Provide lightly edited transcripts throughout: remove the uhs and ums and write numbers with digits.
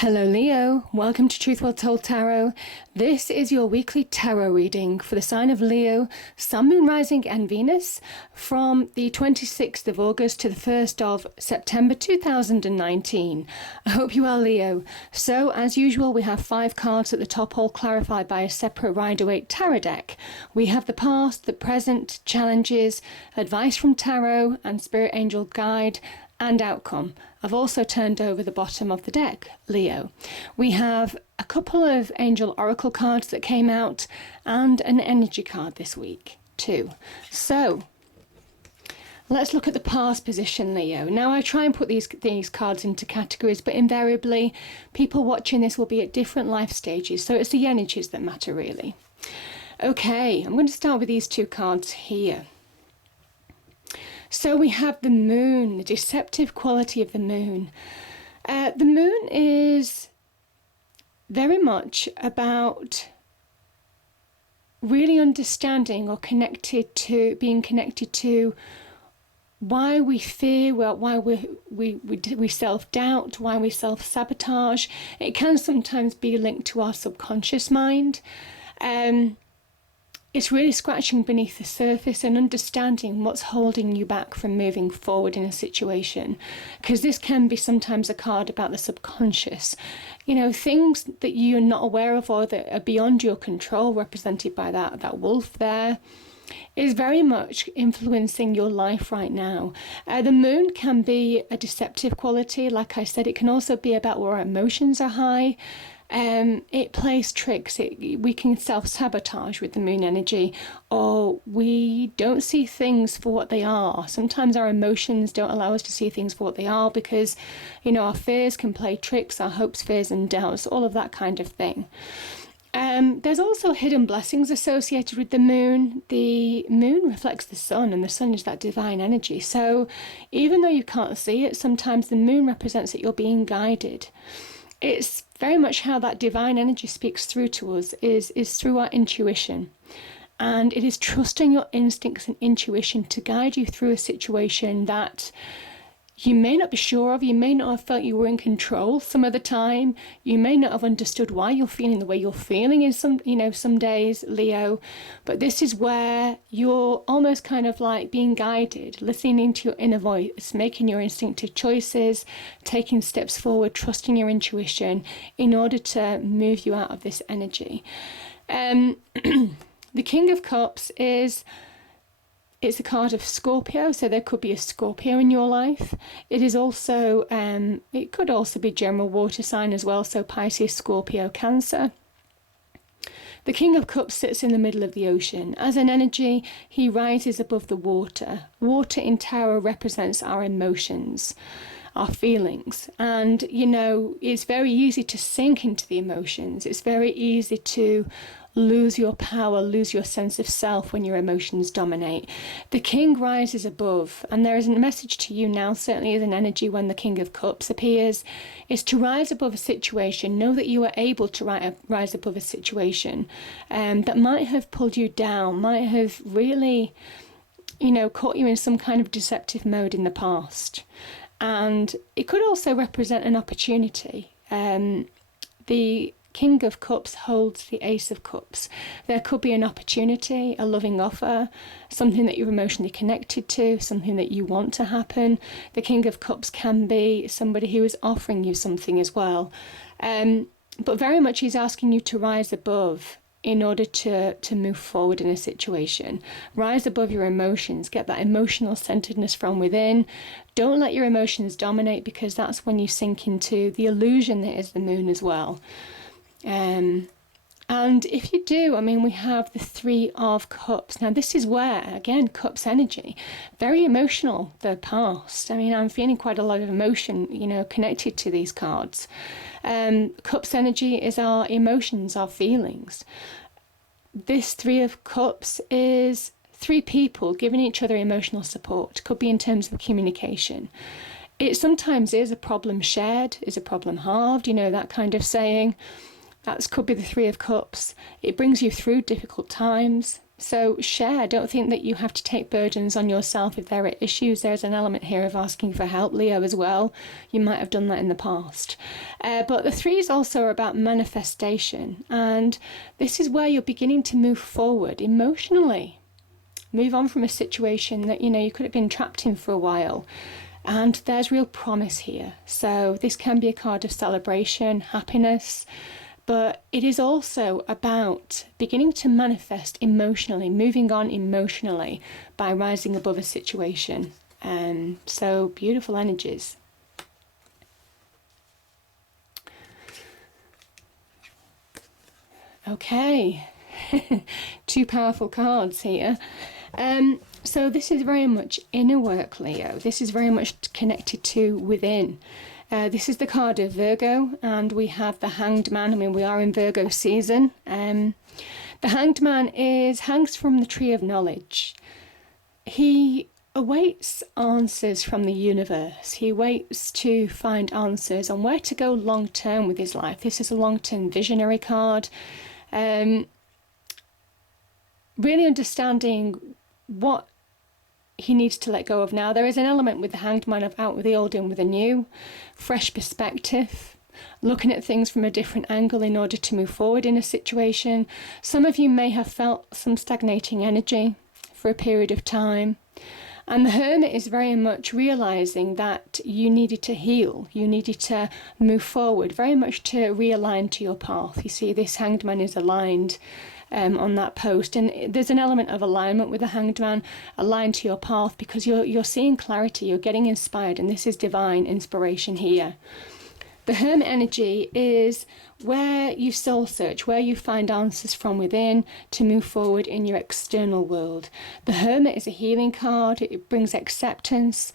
Hello Leo, welcome to Truth Well Told Tarot. This is your weekly tarot reading for the sign of Leo, Sun, Moon, Rising and Venus from the 26th of August to the 1st of September 2019. I hope you are Leo. So as usual we have 5 cards at the top, all clarified by a separate Rider-Waite tarot deck. We have the past, the present, challenges, advice from tarot and spirit angel guide and outcome. I've also turned over the bottom of the deck, Leo. We have a couple of angel oracle cards that came out and an energy card this week too. So let's look at the past position, Leo. Now I try and put these cards into categories, but invariably people watching this will be at different life stages, so it's the energies that matter really. Okay, I'm going to start with these 2 cards here. So we have the moon, the deceptive quality of the moon. The moon is very much about really understanding or being connected to why we fear, why we self-doubt, why we self-sabotage. It can sometimes be linked to our subconscious mind. It's really scratching beneath the surface and understanding what's holding you back from moving forward in a situation. Because this can be sometimes a card about the subconscious. You know, things that you're not aware of or that are beyond your control, represented by that wolf there, is very much influencing your life right now. The moon can be a deceptive quality. Like I said, it can also be about where our emotions are high. It plays tricks. We can self-sabotage with the moon energy, or we don't see things for what they are. Sometimes our emotions don't allow us to see things for what they are because, you know, our fears can play tricks, our hopes, fears and doubts, all of that kind of thing. There's also hidden blessings associated with the moon. The moon reflects the sun, and the sun is that divine energy. So even though you can't see it, sometimes the moon represents that you're being guided. It's very much how that divine energy speaks through to us is through our intuition. And it is trusting your instincts and intuition to guide you through a situation that you may not be sure of. You may not have felt you were in control some of the time. You may not have understood why you're feeling the way you're feeling in some days, Leo. But this is where you're almost kind of like being guided, listening to your inner voice, making your instinctive choices, taking steps forward, trusting your intuition in order to move you out of this energy. The King of Cups it's a card of Scorpio, so there could be a Scorpio in your life. It is also, it could also be general water sign as well, so Pisces, Scorpio, Cancer. The King of Cups sits in the middle of the ocean. As an energy, he rises above the water. Water in tarot represents our emotions, our feelings. And, you know, it's very easy to sink into the emotions. It's very easy to lose your power, lose your sense of self when your emotions dominate. The King rises above, and there is a message to you now, certainly as an energy when the King of Cups appears, is to rise above a situation. Know that you are able to rise above a situation that might have pulled you down, might have really, you know, caught you in some kind of deceptive mode in the past. And it could also represent an opportunity. The King of Cups holds the Ace of Cups. There could be an opportunity, a loving offer, something that you're emotionally connected to, something that you want to happen. The King of Cups can be somebody who is offering you something as well. But very much he's asking you to rise above in order to move forward in a situation. Rise above your emotions, get that emotional centeredness from within. Don't let your emotions dominate, because that's when you sink into the illusion that is the moon as well. And if you do, I mean, we have the 3 of Cups. Now this is where, again, Cups energy, very emotional, the past. I mean, I'm feeling quite a lot of emotion, you know, connected to these cards. Cups energy is our emotions, our feelings. This 3 of Cups is 3 people giving each other emotional support. Could be in terms of communication. It sometimes is a problem shared, is a problem halved, you know, that kind of saying. That could be the 3 of Cups. It brings you through difficult times. So share. Don't think that you have to take burdens on yourself if there are issues. There's an element here of asking for help, Leo, as well. You might have done that in the past. But the 3 is also about manifestation. And this is where you're beginning to move forward emotionally. Move on from a situation that, you could have been trapped in for a while. And there's real promise here. So this can be a card of celebration, happiness. But it is also about beginning to manifest emotionally, moving on emotionally by rising above a situation. So beautiful energies. Okay, 2 powerful cards here. So this is very much inner work, Leo. This is very much connected to within. This is the card of Virgo, and we have the Hanged Man. I mean, we are in Virgo season. The Hanged Man hangs from the tree of knowledge. He awaits answers from the universe. He waits to find answers on where to go long term with his life. This is a long-term visionary card. Really understanding what he needs to let go of now. There is an element with the Hanged Man of out with the old, in with the new, fresh perspective, looking at things from a different angle in order to move forward in a situation. Some of you may have felt some stagnating energy for a period of time. And the Hermit is very much realizing that you needed to heal, you needed to move forward, very much to realign to your path. You see, this Hanged Man is aligned on that post, and there's an element of alignment with the Hanged Man, aligned to your path, because you're seeing clarity, you're getting inspired, and this is divine inspiration here. The Hermit energy is where you soul search, where you find answers from within to move forward in your external world. The Hermit is a healing card. It brings acceptance.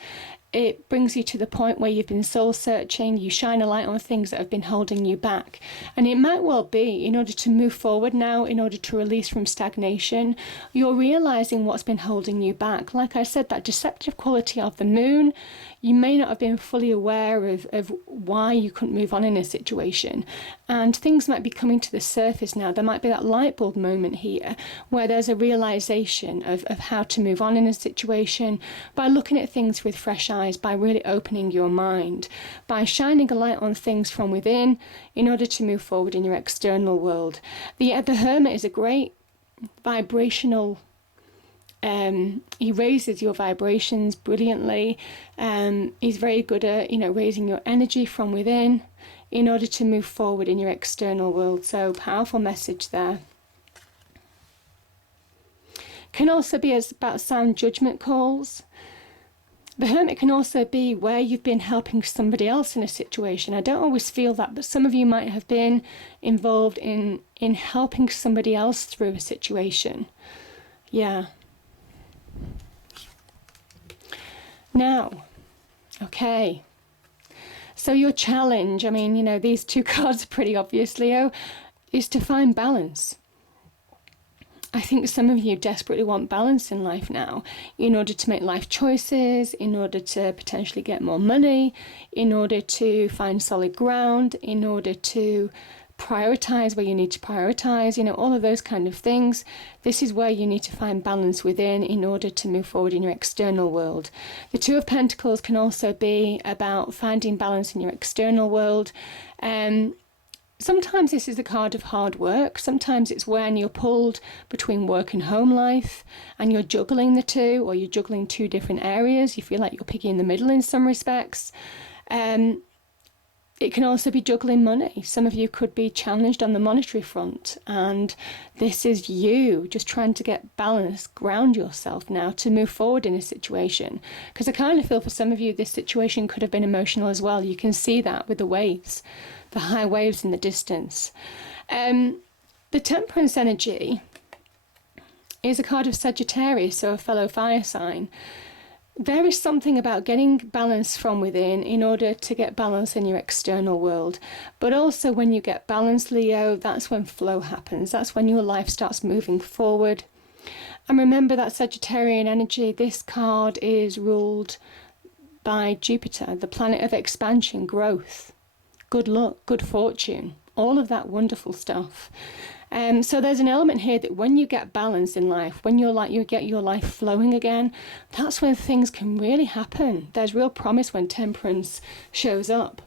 It brings you to the point where you've been soul searching. You shine a light on things that have been holding you back. And it might well be, in order to move forward now, in order to release from stagnation, you're realizing what's been holding you back. Like I said, that deceptive quality of the moon, you may not have been fully aware of why you couldn't move on in a situation. And things might be coming to the surface now. There might be that light bulb moment here where there's a realization of how to move on in a situation by looking at things with fresh eyes, by really opening your mind, by shining a light on things from within in order to move forward in your external world. The Hermit is a great vibrational, he raises your vibrations brilliantly. He's very good at, raising your energy from within in order to move forward in your external world. So powerful message there. Can also be about sound judgment calls. The Hermit can also be where you've been helping somebody else in a situation. I don't always feel that, but some of you might have been involved in helping somebody else through a situation. Yeah. Now, okay. So your challenge, I mean, these 2 cards are pretty obvious, Leo, is to find balance. I think some of you desperately want balance in life now, in order to make life choices, in order to potentially get more money, in order to find solid ground, in order to prioritize where you need to prioritize, all of those kind of things. This is where you need to find balance within in order to move forward in your external world. The 2 of Pentacles can also be about finding balance in your external world. Sometimes this is a card of hard work. Sometimes it's when you're pulled between work and home life and you're juggling the 2, or you're juggling 2 different areas. You feel like you're picking in the middle in some respects. It can also be juggling money. Some of you could be challenged on the monetary front, and this is you just trying to get balance, ground yourself now to move forward in a situation. Because I kind of feel for some of you this situation could have been emotional as well. You can see that with the waves, the high waves in the distance. The Temperance energy is a card of Sagittarius, so a fellow fire sign. There is something about getting balance from within in order to get balance in your external world. But also when you get balance, Leo, that's when flow happens. That's when your life starts moving forward. And remember that Sagittarian energy, this card is ruled by Jupiter, the planet of expansion, growth, good luck, good fortune, all of that wonderful stuff. So there's an element here that when you get balance in life, when you get your life flowing again, that's when things can really happen. There's real promise when temperance shows up,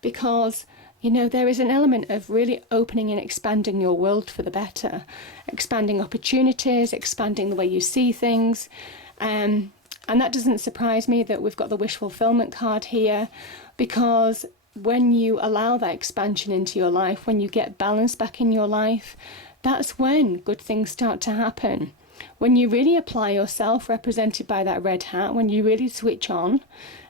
because there is an element of really opening and expanding your world for the better, expanding opportunities, expanding the way you see things. And that doesn't surprise me that we've got the wish fulfillment card here, because when you allow that expansion into your life, when you get balance back in your life, that's when good things start to happen. When you really apply yourself, represented by that red hat, when you really switch on.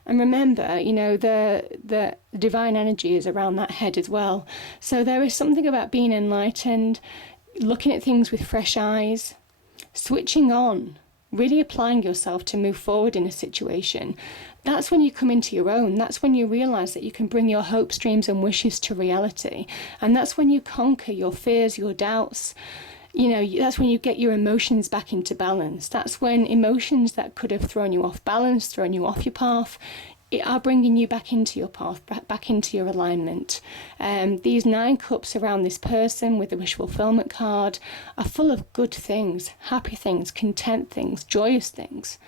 And remember, the divine energy is around that head as well. So there is something about being enlightened, looking at things with fresh eyes, switching on, really applying yourself to move forward in a situation. That's when you come into your own. That's when you realize that you can bring your hopes, dreams and wishes to reality. And that's when you conquer your fears, your doubts. That's when you get your emotions back into balance. That's when emotions that could have thrown you off balance, thrown you off your path, are bringing you back into your path, back into your alignment. These 9 cups around this person with the wish fulfillment card are full of good things, happy things, content things, joyous things.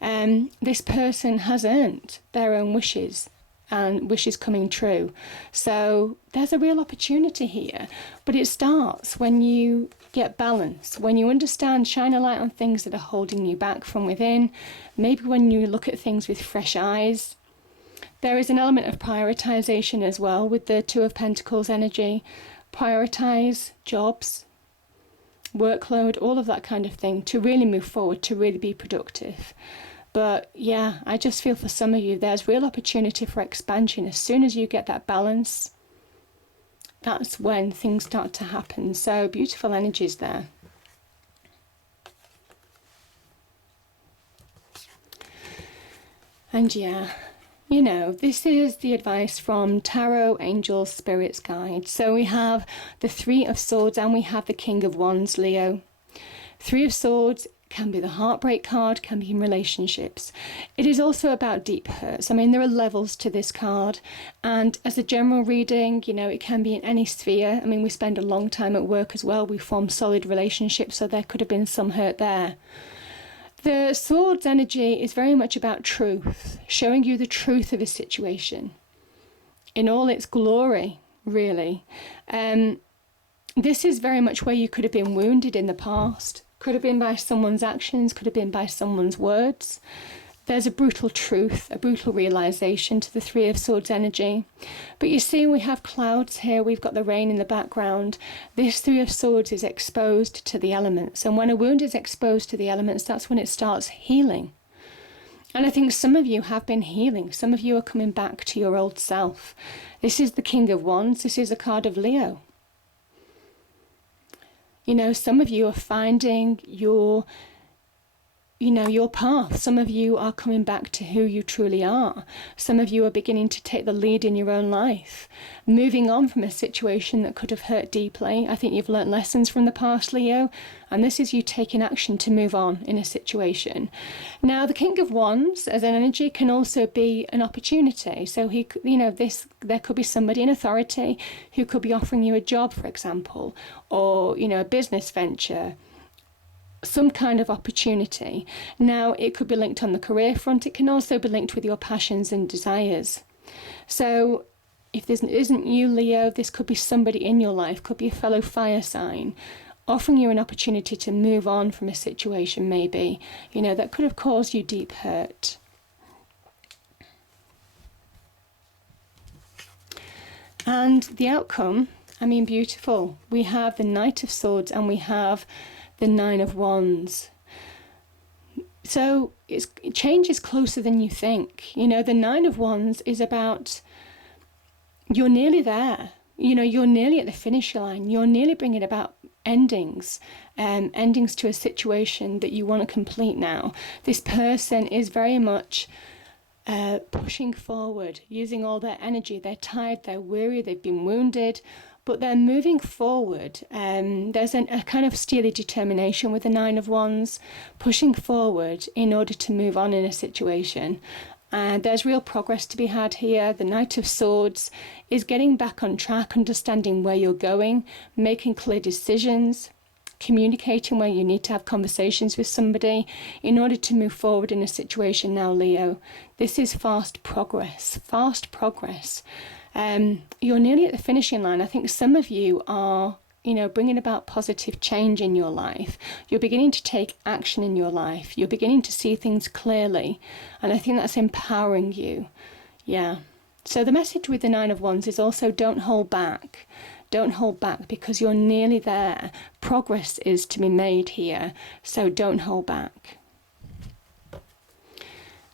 This person has earned their own wishes and wishes coming true. So there's a real opportunity here, but it starts when you get balance, when you understand, shine a light on things that are holding you back from within, maybe when you look at things with fresh eyes. There is an element of prioritization as well with the 2 of Pentacles energy. Prioritize jobs, workload, all of that kind of thing to really move forward, to really be productive. But yeah, I just feel for some of you, there's real opportunity for expansion. As soon as you get that balance, that's when things start to happen. So beautiful energies there. And yeah, this is the advice from Tarot, Angels, Spirits, Guides. So we have the 3 of Swords and we have the King of Wands, Leo. 3 of Swords can be the heartbreak card, can be in relationships. It is also about deep hurts. I mean, there are levels to this card. And as a general reading, it can be in any sphere. I mean, we spend a long time at work as well. We form solid relationships, so there could have been some hurt there. The Swords energy is very much about truth, showing you the truth of a situation in all its glory, really. This is very much where you could have been wounded in the past. Could have been by someone's actions, could have been by someone's words. There's a brutal truth, a brutal realization to the 3 of Swords energy. But you see, we have clouds here, we've got the rain in the background. This 3 of Swords is exposed to the elements. And when a wound is exposed to the elements, that's when it starts healing. And I think some of you have been healing. Some of you are coming back to your old self. This is the King of Wands. This is a card of Leo. Some of you are finding your path. Some of you are coming back to who you truly are. Some of you are beginning to take the lead in your own life, moving on from a situation that could have hurt deeply. I think you've learnt lessons from the past, Leo, and this is you taking action to move on in a situation. Now, the King of Wands as an energy can also be an opportunity. So there could be somebody in authority who could be offering you a job, for example, or a business venture, some kind of opportunity. Now, it could be linked on the career front. It can also be linked with your passions and desires. So if this isn't you, Leo, this could be somebody in your life, could be a fellow fire sign, offering you an opportunity to move on from a situation maybe, that could have caused you deep hurt. And the outcome, beautiful. We have the Knight of Swords and we have the 9 of Wands. So change is closer than you think. The 9 of Wands is about, you're nearly there. You're nearly at the finish line. You're nearly bringing about endings to a situation that you want to complete now. This person is very much pushing forward, using all their energy. They're tired, they're weary, they've been wounded, but they're moving forward. There's a kind of steely determination with the 9 of Wands, pushing forward in order to move on in a situation. And there's real progress to be had here. The Knight of Swords is getting back on track, understanding where you're going, making clear decisions, communicating where you need to have conversations with somebody in order to move forward in a situation now, Leo. This is fast progress, fast progress. You're nearly at the finishing line. I think some of you are, bringing about positive change in your life. You're beginning to take action in your life. You're beginning to see things clearly. And I think that's empowering you. Yeah. So the message with the Nine of Wands is also don't hold back. Don't hold back because you're nearly there. Progress is to be made here. So don't hold back.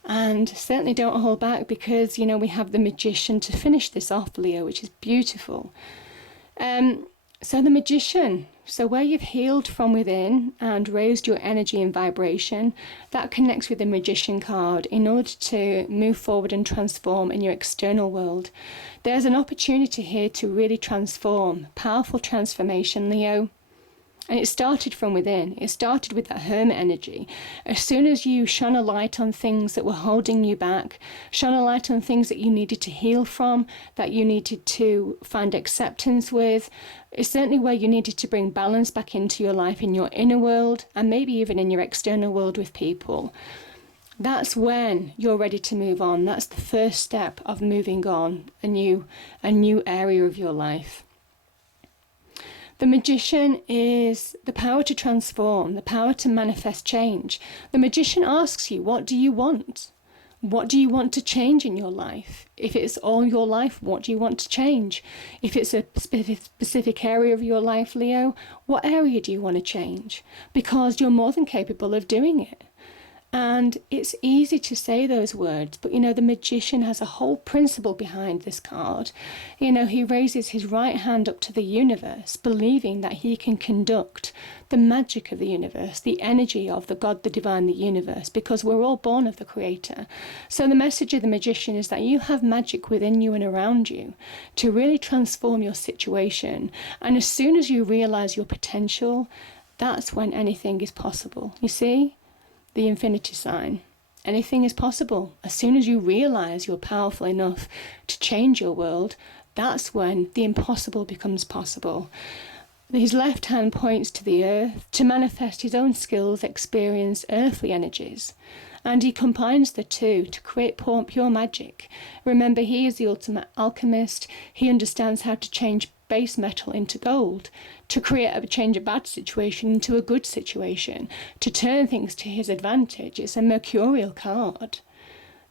And certainly don't hold back because, we have the Magician to finish this off, Leo, which is beautiful. So the Magician, so where you've healed from within and raised your energy and vibration, that connects with the Magician card in order to move forward and transform in your external world. There's an opportunity here to really transform, powerful transformation, Leo. And it started from within. It started with that Hermit energy. As soon as you shone a light on things that were holding you back, shone a light on things that you needed to heal from, that you needed to find acceptance with, it's certainly where you needed to bring balance back into your life in your inner world and maybe even in your external world with people. That's when you're ready to move on. That's the first step of moving on, a new area of your life. The Magician is the power to transform, the power to manifest change. The Magician asks you, what do you want? What do you want to change in your life? If it's all your life, what do you want to change? If it's a specific area of your life, Leo, what area do you want to change? Because you're more than capable of doing it. And it's easy to say those words, but the Magician has a whole principle behind this card. He raises his right hand up to the universe, believing that he can conduct the magic of the universe, the energy of the God, the divine, the universe, because we're all born of the Creator. So the message of the Magician is that you have magic within you and around you to really transform your situation. And as soon as you realize your potential, that's when anything is possible. You see? The infinity sign. Anything is possible. As soon as you realize you're powerful enough to change your world, that's when the impossible becomes possible. His left hand points to the earth to manifest his own skills, experience, earthly energies. And he combines the two to create pure magic. Remember, he is the ultimate alchemist. He understands how to change base metal into gold, to change a bad situation into a good situation, to turn things to his advantage. It's a mercurial card.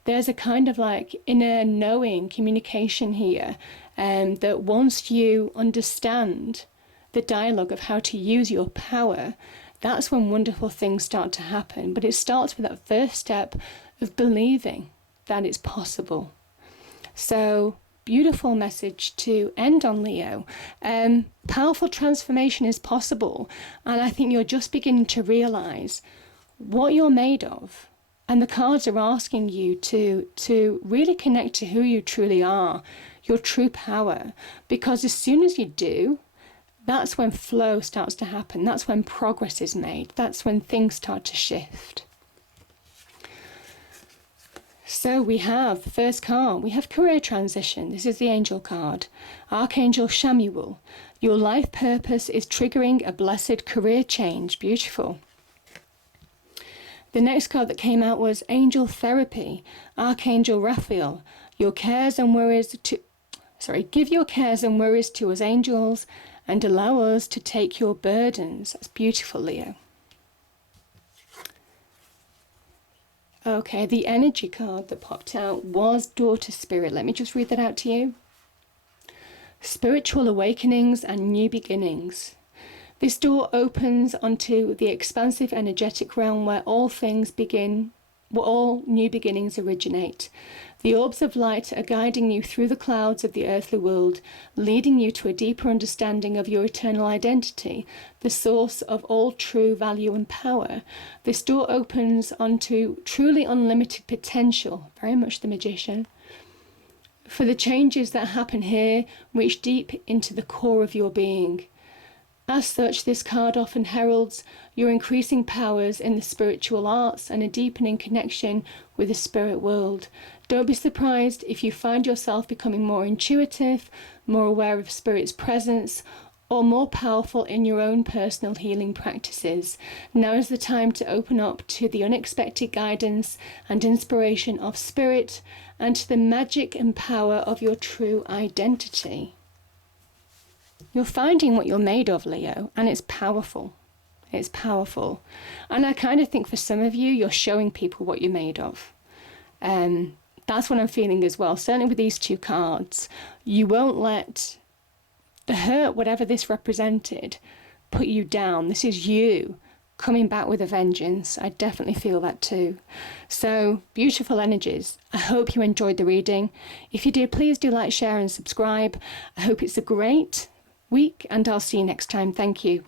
There's a kind of inner knowing communication here, that once you understand the dialogue of how to use your power, that's when wonderful things start to happen. But it starts with that first step of believing that it's possible. So, beautiful message to end on, Leo. Powerful transformation is possible. And I think you're just beginning to realize what you're made of. And the cards are asking you to really connect to who you truly are, your true power. Because as soon as you do, that's when flow starts to happen. That's when progress is made. That's when things start to shift. So we have the first card. We have career transition. This is the angel card. Archangel Shamuel. Your life purpose is triggering a blessed career change. Beautiful. The next card that came out was Angel Therapy. Archangel Raphael. Give your cares and worries to us angels and allow us to take your burdens. That's beautiful, Leo. Okay, the energy card that popped out was Daughter Spirit. Let me just read that out to you. Spiritual awakenings and new beginnings. This door opens onto the expansive energetic realm where all new beginnings originate. The orbs of light are guiding you through the clouds of the earthly world, leading you to a deeper understanding of your eternal identity, the source of all true value and power. This door opens onto truly unlimited potential, very much the Magician. For the changes that happen here reach deep into the core of your being. As such, this card often heralds your increasing powers in the spiritual arts and a deepening connection with the spirit world. Don't be surprised if you find yourself becoming more intuitive, more aware of spirit's presence, or more powerful in your own personal healing practices. Now is the time to open up to the unexpected guidance and inspiration of spirit and to the magic and power of your true identity. You're finding what you're made of, Leo, and it's powerful. It's powerful. And I kind of think for some of you, you're showing people what you're made of. That's what I'm feeling as well. Certainly with these two cards, you won't let the hurt, whatever this represented, put you down. This is you coming back with a vengeance. I definitely feel that too. So, beautiful energies. I hope you enjoyed the reading. If you did, please do like, share and subscribe. I hope it's a great week and I'll see you next time. Thank you.